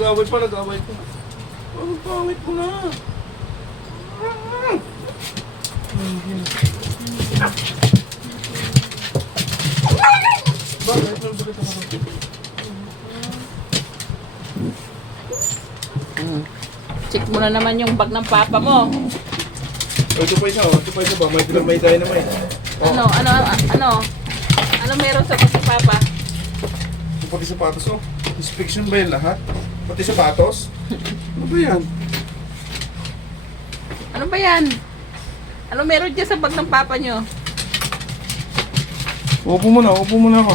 nag-away pa, nag-away pa. Ang pangit ko na. Bakit? Ano sakit ako? Check mo na naman yung bag ng papa mo. Oh, ito pa isa, oh. Ito pa isa ba? May dynamite. Oh. Ano meron sa bag ng papa? Ito pati sapatos, oh. Inspection ba yan lahat? Pati sapatos? Ano ba yan? Ano ba yan? Ano meron dyan sa bag ng papa nyo? Upo muna ako.